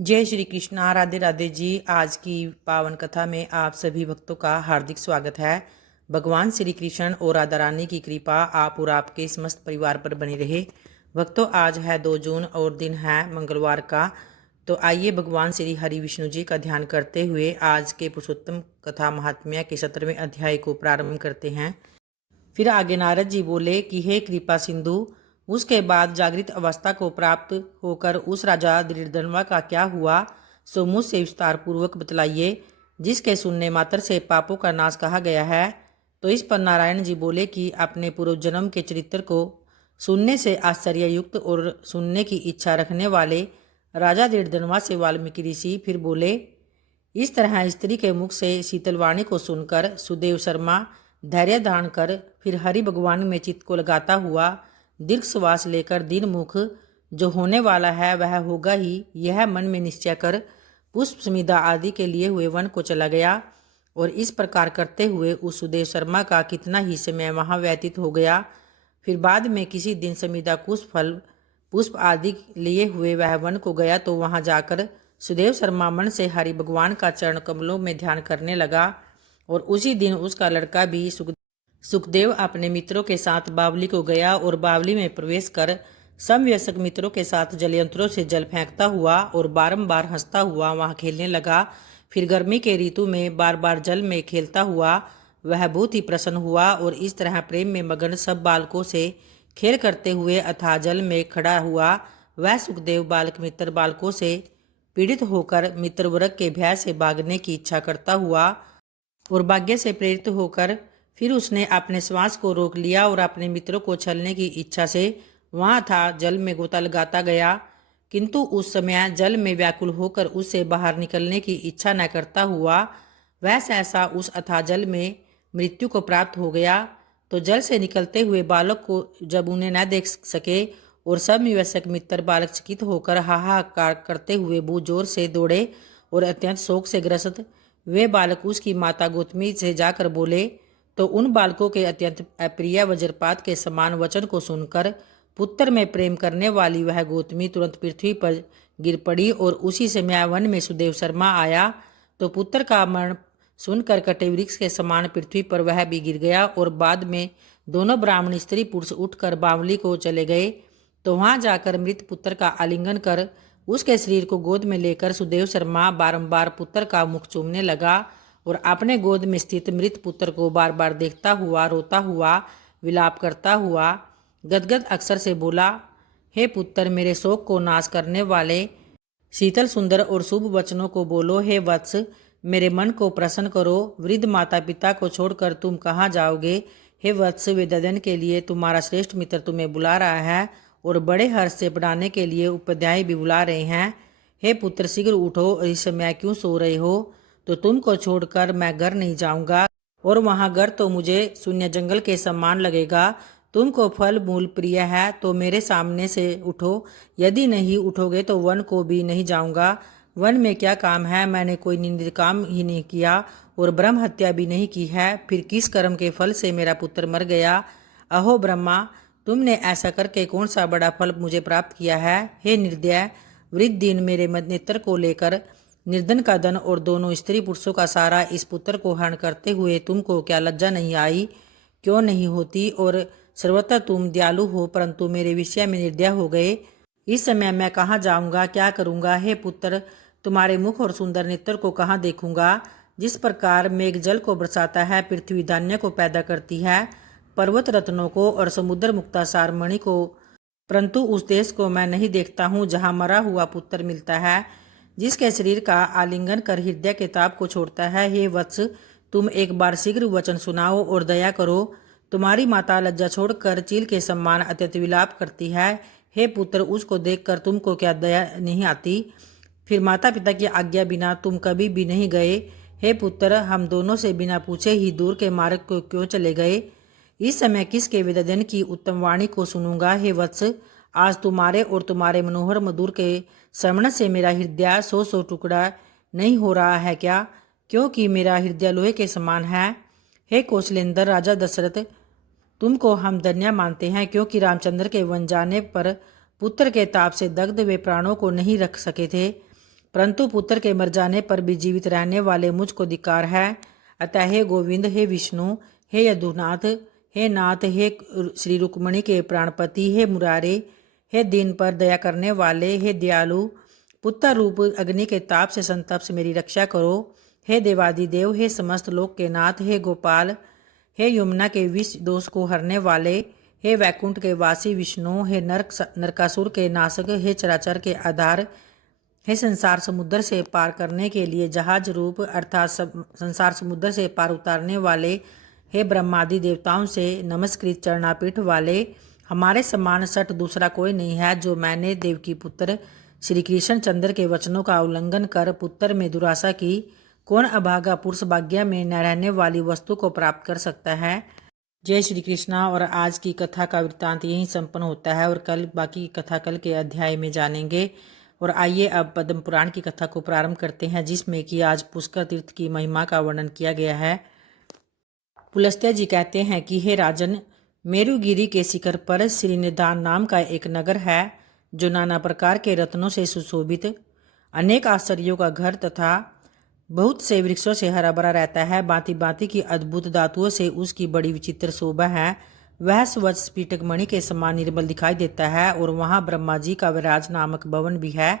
जय श्री कृष्णा, राधे राधे जी। आज की पावन कथा में आप सभी भक्तों का हार्दिक स्वागत है। भगवान श्री कृष्ण और राधा रानी की कृपा आप और आपके समस्त परिवार पर बनी रहे। भक्तों, आज है 2 जून और दिन है मंगलवार का। तो आइए भगवान श्री हरि विष्णु जी का ध्यान करते हुए आज के पुरुषोत्तम कथा महात्म्य के 17वें अध्याय को प्रारंभ करते हैं। फिर आगे नारद जी बोले कि हे कृपा सिंधु, उसके बाद जागृत अवस्था को प्राप्त होकर उस राजा दृढ़धनवा का क्या हुआ, सो मुझसे विस्तार पूर्वक बतलाइए, जिसके सुनने मात्र से पापों का नाश कहा गया है। तो इस पर नारायण जी बोले कि अपने पूर्व जन्म के चरित्र को सुनने से आश्चर्ययुक्त और सुनने की इच्छा रखने वाले राजा दृढ़धनवा से वाल्मीकि ऋषि फिर बोले, इस तरह स्त्री के मुख से शीतलवाणी को सुनकर सुदेव शर्मा धैर्य धारण कर फिर हरि भगवान में चित्त को लगाता हुआ दीर्घ श्वास लेकर दीन मुख जो होने वाला है वह होगा ही, यह मन में निश्चय कर पुष्प समिधा आदि के लिए हुए वन को चला गया। और इस प्रकार करते हुए उस सुदेव शर्मा का कितना ही समय वहाँ व्यतीत हो गया। फिर बाद में किसी दिन समिधा कुश फल पुष्प आदि लिए हुए वह वन को गया, तो वहाँ जाकर सुदेव शर्मा मन से हरि भगवान का चरण कमलों में ध्यान करने लगा। और उसी दिन उसका लड़का भी सुखदेव अपने मित्रों के साथ बावली को गया और बावली में प्रवेश कर समवयस्क मित्रों के साथ जलयंत्रों से जल फेंकता हुआ और बारंबार हंसता हुआ वहां खेलने लगा। फिर गर्मी के ऋतु में बार बार जल में खेलता हुआ वह बहुत ही प्रसन्न हुआ और इस तरह प्रेम में मगन सब बालकों से खेल करते हुए अथाह जल में खड़ा हुआ। वह सुखदेव बालक मित्र बालकों से पीड़ित होकर मित्र वर्ग के भय से भागने की इच्छा करता हुआ और भाग्य से प्रेरित होकर फिर उसने अपने श्वास को रोक लिया और अपने मित्रों को छलने की इच्छा से वहां था जल में गोता लगाता गया, किंतु उस समय जल में व्याकुल होकर उससे बाहर निकलने की इच्छा न करता हुआ वह सहसा उस अथाह जल में मृत्यु को प्राप्त हो गया। तो जल से निकलते हुए बालक को जब उन्हें न देख सके और सब निवसक मित्र बालक चकित होकर हाहाकार करते हुए बहुत जोर से दौड़े और अत्यंत शोक से ग्रस्त वे बालक उसकी माता गौतमी से जाकर बोले, तो उन बालकों के अत्यंत अप्रिय वज्रपात के समान वचन को सुनकर पुत्र में प्रेम करने वाली वह गौतमी तुरंत पृथ्वी पर गिर पड़ी। और उसी समय वन में सुदेव शर्मा आया, तो पुत्र का मरण सुनकर कटे वृक्ष के समान पृथ्वी पर वह भी गिर गया। और बाद में दोनों ब्राह्मण स्त्री पुरुष उठकर बावली को चले गए, तो वहां जाकर मृत पुत्र का आलिंगन कर उसके शरीर को गोद में लेकर सुदेव शर्मा बारंबार पुत्र का मुख चूमने लगा और अपने गोद में स्थित मृत पुत्र को बार बार देखता हुआ रोता हुआ विलाप करता हुआ गदगद अक्षर से बोला, हे पुत्र, मेरे शोक को नाश करने वाले शीतल सुंदर और शुभ वचनों को बोलो। हे वत्स, मेरे मन को प्रसन्न करो। वृद्ध माता पिता को छोड़कर तुम कहाँ जाओगे? हे वत्स, वेदन के लिए तुम्हारा श्रेष्ठ मित्र तुम्हें बुला रहा है और बड़े हर्ष से पढ़ाने के लिए उपाध्याय भी बुला रहे हैं। हे पुत्र, शीघ्र उठो, इस समय क्यों सो रहे हो? तो तुमको छोड़कर मैं घर नहीं जाऊंगा और वहां घर तो मुझे शून्य जंगल के समान लगेगा। तुमको फल मूल प्रिय है तो मेरे सामने से उठो, यदि नहीं उठोगे तो वन को भी नहीं जाऊंगा। वन में क्या काम है? मैंने कोई निंदित काम ही नहीं किया और ब्रह्म हत्या भी नहीं की है। फिर किस कर्म के फल से मेरा पुत्र मर गया? अहो ब्रह्मा, तुमने ऐसा करके कौन सा बड़ा फल मुझे प्राप्त किया है? हे निर्दय, वृद्ध दिन मेरे नेत्र को लेकर निर्धन का धन और दोनों स्त्री पुरुषों का सारा इस पुत्र को हरण करते हुए तुमको क्या लज्जा नहीं आई? क्यों नहीं होती? और सर्वथा तुम दयालु हो, परंतु मेरे विषय में निर्दय हो गए। इस समय मैं कहाँ जाऊंगा, क्या करूंगा? हे पुत्र, तुम्हारे मुख और सुंदर नेत्र को कहाँ देखूंगा? जिस प्रकार मेघ जल को बरसाता है, पृथ्वी धान्य को पैदा करती है, पर्वत रत्नों को और समुद्र मुक्ता सारमणि को, परंतु उस देश को मैं नहीं देखता हूँ जहाँ मरा हुआ पुत्र मिलता है, जिसके शरीर का आलिंगन कर हृदय के ताप को छोड़ता है। हे वत्स, तुम एक बार शीघ्र वचन सुनाओ और दया करो। तुम्हारी माता लज्जा छोड़कर चील के समान अत्यंत विलाप करती है। हे पुत्र, उसको देखकर तुमको क्या दया नहीं आती? फिर माता पिता की आज्ञा बिना तुम कभी भी नहीं गए। हे पुत्र, हम दोनों से बिना पूछे ही दूर के मार्ग को क्यों चले गए? इस समय किसके वेदन की उत्तम वाणी को सुनूंगा? हे वत्स, आज तुम्हारे और तुम्हारे मनोहर मधुर के श्रवण से मेरा हृदय सौ सौ टुकड़ा नहीं हो रहा है क्या? क्योंकि मेरा हृदय लोहे के समान है। हे कौशलेंद्र राजा दशरथ, तुमको हम धन्य मानते हैं, क्योंकि रामचंद्र के वन जाने पर पुत्र के ताप से दग्ध वे प्राणों को नहीं रख सके थे। परंतु पुत्र के मर जाने पर भी जीवित रहने वाले मुझको धिक्कार है। अतः हे गोविंद, हे विष्णु, हे यदुनाथ, हे नाथ, हे श्री रुक्मणी के प्राणपति, हे मुरारे, हे दीन पर दया करने वाले, हे दयालु, पुत्र रूप अग्नि के ताप से संतप से मेरी रक्षा करो। हे देवादिदेव, हे समस्त लोक के नाथ, हे गोपाल, हे यमुना के विष दोष को हरने वाले, हे वैकुंठ के वासी विष्णु, हे नरकासुर के नाशक, हे चराचर के आधार, हे संसार समुद्र से पार करने के लिए जहाज रूप अर्थात संसार समुद्र से पार उतारने वाले, हे ब्रह्मादि देवताओं से नमस्कृत चरणापीठ वाले, हमारे समान सठ दूसरा कोई नहीं है। जो मैंने देवकी पुत्र श्री कृष्ण चंद्र के वचनों का उल्लंघन कर पुत्र में दुराशा की, कौन अभागा पुरुष भाग्य में न रहने वाली वस्तु को प्राप्त कर सकता है। जय श्री कृष्णा। और आज की कथा का वृत्तांत यहीं संपन्न होता है और कल बाकी की कथा कल के अध्याय में जानेंगे। और आइए अब पद्म पुराण की कथा को प्रारंभ करते हैं, जिसमें कि आज पुष्कर तीर्थ की महिमा का वर्णन किया गया है। पुलस्त्य जी कहते हैं कि हे राजन, मेरुगिरी के शिखर पर श्रीनिधान नाम का एक नगर है, जो नाना प्रकार के रत्नों से सुशोभित, अनेक आश्चर्यों का घर तथा बहुत से वृक्षों से हरा भरा रहता है। भांति भांति की अद्भुत धातुओं से उसकी बड़ी विचित्र शोभा है। वह स्वच्छ स्फटिक मणि के समान निर्मल दिखाई देता है। और वहाँ ब्रह्मा जी का विराज नामक भवन भी है,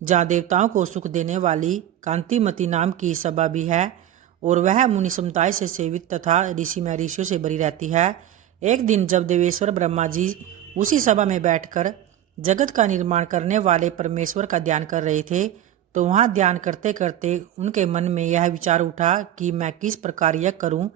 जहाँ देवताओं को सुख देने वाली कांतिमती नाम की सभा भी है। और वह मुनि समुदाय से सेवित तथा ऋषि में ऋषियों से भरी रहती है। एक दिन जब देवेश्वर ब्रह्मा जी उसी सभा में बैठकर जगत का निर्माण करने वाले परमेश्वर का ध्यान कर रहे थे, तो वहाँ ध्यान करते करते उनके मन में यह विचार उठा कि मैं किस प्रकार यज्ञ करूं,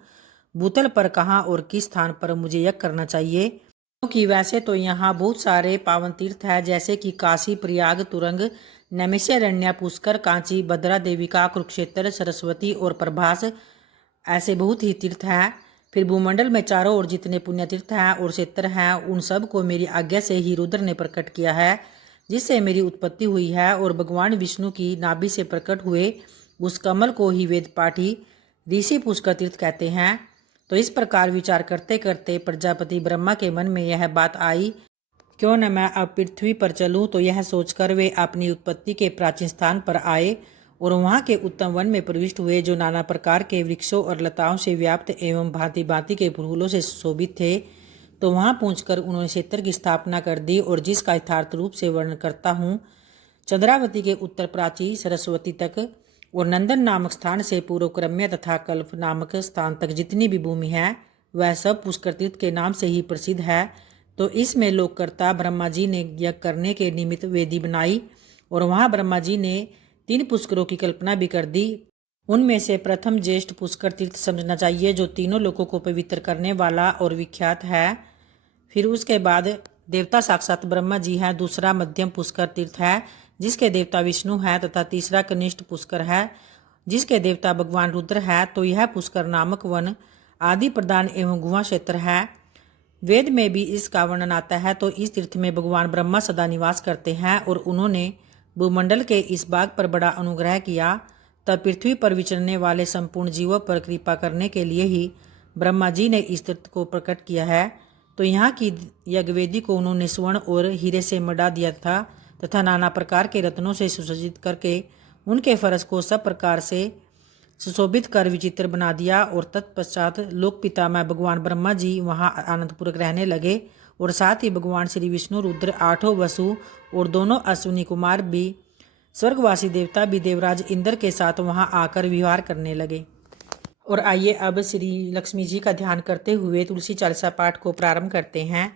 भूतल पर कहाँ और किस स्थान पर मुझे यज्ञ करना चाहिए। क्योंकि वैसे तो यहाँ बहुत सारे पावन तीर्थ है, जैसे कि काशी, प्रयाग, तुरंग, नैमिषारण्य, पुष्कर, कांची, भद्रा देविका, कुरुक्षेत्र, सरस्वती और प्रभास, ऐसे बहुत ही तीर्थ हैं। फिर भूमंडल में चारों ओर जितने पुण्य तीर्थ हैं और क्षेत्र हैं, उन सब को मेरी आज्ञा से ही रुद्र ने प्रकट किया है, जिससे मेरी उत्पत्ति हुई है। और भगवान विष्णु की नाभि से प्रकट हुए उस कमल को ही वेद पाठी ऋषि पुष्कर तीर्थ कहते हैं। तो इस प्रकार विचार करते करते प्रजापति ब्रह्मा के मन में यह बात आई, क्यों न मैं अब पृथ्वी पर चलूं। तो यह सोचकर वे अपनी उत्पत्ति के प्राचीन स्थान पर आए और वहाँ के उत्तम वन में प्रविष्ट हुए, जो नाना प्रकार के वृक्षों और लताओं से व्याप्त एवं भांति भांति के फूलों से सुशोभित थे। तो वहाँ पहुंचकर उन्होंने क्षेत्र की स्थापना कर दी, और जिसका यथार्थ रूप से वर्णन करता हूँ। चंद्रावती के उत्तर प्राची सरस्वती तक और नंदन नामक स्थान से पूर्व क्रम्य तथा कल्प नामक स्थान तक जितनी भी भूमि है, वह सब पुष्कर तीर्थ के नाम से ही प्रसिद्ध है। तो इसमें लोककर्ता ब्रह्मा जी ने यज्ञ करने के निमित्त वेदी बनाई, और वहाँ ब्रह्मा जी ने 3 पुष्करों की कल्पना भी कर दी। उनमें से प्रथम ज्येष्ठ पुष्कर तीर्थ समझना चाहिए, जो तीनों लोगों को पवित्र करने वाला और विख्यात है। फिर उसके बाद देवता साक्षात ब्रह्मा जी हैं। दूसरा मध्यम पुष्कर तीर्थ है, जिसके देवता विष्णु हैं, तथा तीसरा कनिष्ठ पुष्कर है, जिसके देवता भगवान रुद्र है। तो यह पुष्कर नामक वन आदि प्रधान एवं गुहा क्षेत्र है। वेद में भी इसका वर्णन आता है। तो इस तीर्थ में भगवान ब्रह्मा सदा निवास करते हैं, और उन्होंने भूमंडल के इस भाग पर बड़ा अनुग्रह किया। तब पृथ्वी पर विचरने वाले संपूर्ण जीवों पर कृपा करने के लिए ही ब्रह्मा जी ने इस तीर्थ को प्रकट किया है। तो यहाँ की यज्ञवेदी को उन्होंने स्वर्ण और हीरे से मढ़ा दिया था, तथा नाना प्रकार के रत्नों से सुसज्जित करके उनके फरस को सब प्रकार से सुशोभित कर विचित्र बना दिया। और तत्पश्चात लोक पितामह भगवान ब्रह्मा जी वहाँ आनंदपूर्वक रहने लगे, और साथ ही भगवान श्री विष्णु, रुद्र, 8 वसु और दोनों अश्विनी कुमार भी, स्वर्गवासी देवता भी देवराज इंद्र के साथ वहाँ आकर विहार करने लगे। और आइए अब श्री लक्ष्मी जी का ध्यान करते हुए तुलसी चालीसा पाठ को प्रारंभ करते हैं।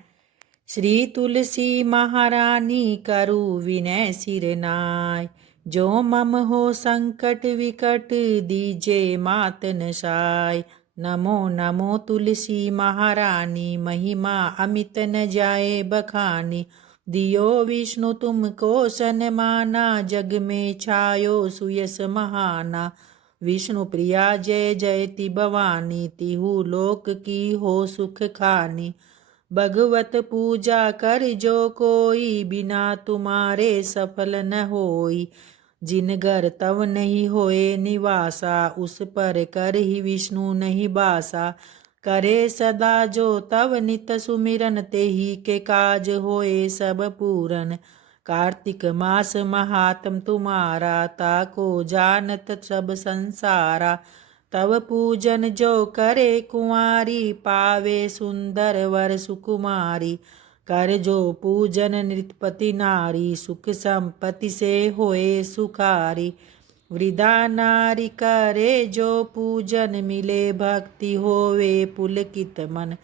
श्री तुलसी महारानी करु विनय सिर नाय, जो मम हो संकट विकट दीजे मात नसाय। नमो नमो तुलसी महारानी, महिमा अमित न जाए बखानी। दियो विष्णु तुमको सन्माना, जग में छायो सुयस महाना। विष्णु प्रिया जय जयति भवानी, तिहु लोक की हो सुख खानी। भगवत पूजा कर जो कोई, बिना तुम्हारे सफल न होई। जिन घर तव नहीं होए निवासा, उस पर कर ही विष्णु नहीं बासा। करे सदा जो तव नित सुमिरन, ते ही के काज होए सब पूरन। कार्तिक मास महात्म तुम्हारा, ताको जानत सब संसारा। तव पूजन जो करे कुंवारी, पावे सुंदर वर सुकुमारी। कर जो पूजन नृपति नारी, सुख संपत्ति से होए सुखारी। वृद्धा नारी करे जो पूजन, मिले भक्ति होवे पुलकित मन।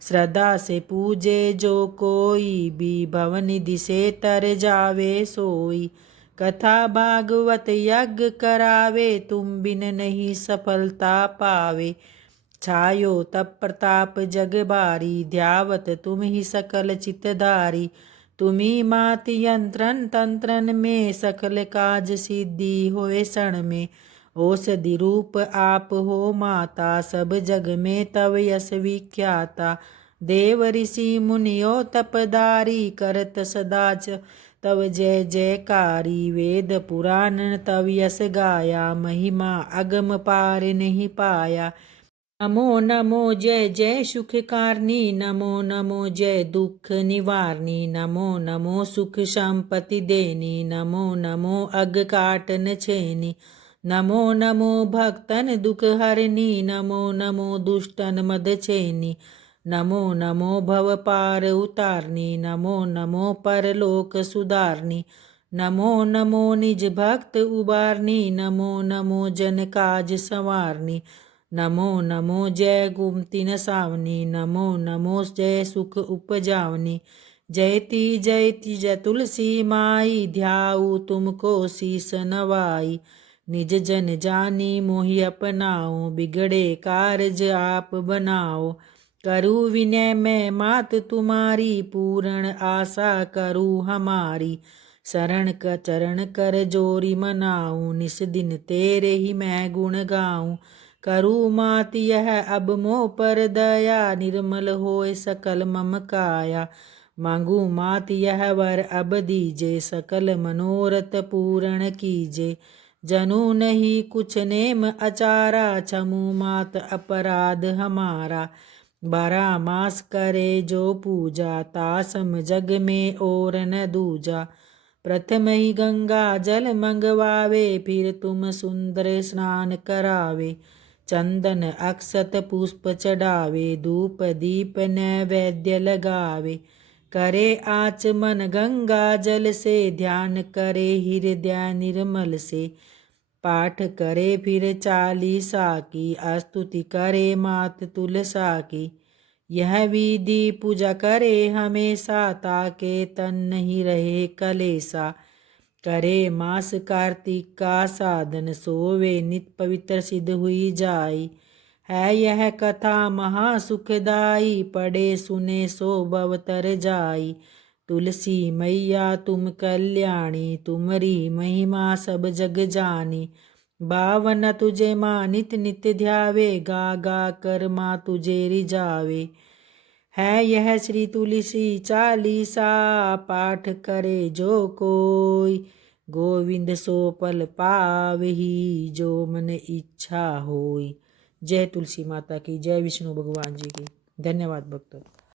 श्रद्धा से पूजे जो कोई भी, भव निधि से तर जावे सोई। कथा भागवत यज्ञ करावे, तुम बिन नहीं सफलता पावे। छायो तप प्रताप जग बारी, ध्यावत तुम ही सकल चितधारी। तुम्ही मात यंत्रन तंत्रन में, सकल काज सिद्धि होए क्षण में। औषधि रूप आप हो माता, सब जग में तव यश विख्याता। देव ऋषि मुनियो तपदारी, करत सदाच तव जय जयकारी। वेद पुराण तव यश गाया, महिमा अगम पार नहीं पाया। नमो नमो जय जय सुख कारणी, नमो नमो जय दुख निवारणी। नमो नमो सुख संपत्ति देनी, नमो नमो अग काटन छेनी। नमो नमो भक्तन दुख हरनी, नमो नमो दुष्टन मद छेनी। नमो नमो भव पार उतारनी, नमो नमो परलोक सुधारनी। नमो नमो निज भक्त उबारनी, नमो नमो जन काज संवारनी। नमो नमो जय गुमति नसावनी, नमो नमो जय सुख उपजावनी। जयति जयति जय तुलसी माई, ध्याऊ तुमको शीस नवाई। निज जन जानी मोहि अपनाओ, बिगड़े कारज आप बनाओ। करू विनय मैं मात तुम्हारी, पूर्ण आशा करू हमारी। शरण का चरण कर जोरी मनाऊं, निस दिन तेरे ही मैं गुण गाऊं। करू मात यह अब मोह पर दया, निर्मल होए सकल मम काया। मांगू मात यह वर अब दीजे, सकल मनोरथ पूर्ण कीजे। जनु नहीं कुछ नेम अचारा, क्षमु मात अपराध हमारा। 12 मास करे जो पूजा, तासम जग में और न दूजा। प्रथम ही गंगा जल मंगवावे, फिर तुम सुंदर स्नान करावे। चंदन अक्षत पुष्प चढ़ावे, धूप दीप नैवेद्य लगावे। करे आचमन गंगा जल से, ध्यान करे हृदय निर्मल से। पाठ करे फिर चालीसा की, स्तुति करे मात तुलसा की। यह विधि पूजा करे हमेशा, ताके तन नहीं रहे कलेसा। करे मास कार्तिक का साधन, सोवे नित पवित्र सिद्ध हुई जाई। है यह कथा महा सुखदाई, पढ़े सुने सो भव तर जाई। तुलसी मैया तुम कल्याणी, तुमरी महिमा सब जग जानी। बावन तुझे माँ नित नित्य ध्यावे, गा गा कर माँ तुझे रिझावे। है यह श्री तुलसी चालीसा, पाठ करे जो कोई। गोविंद सो पल पावही, जो मन इच्छा होई। जय तुलसी माता की, जय विष्णु भगवान जी की। धन्यवाद भक्तों।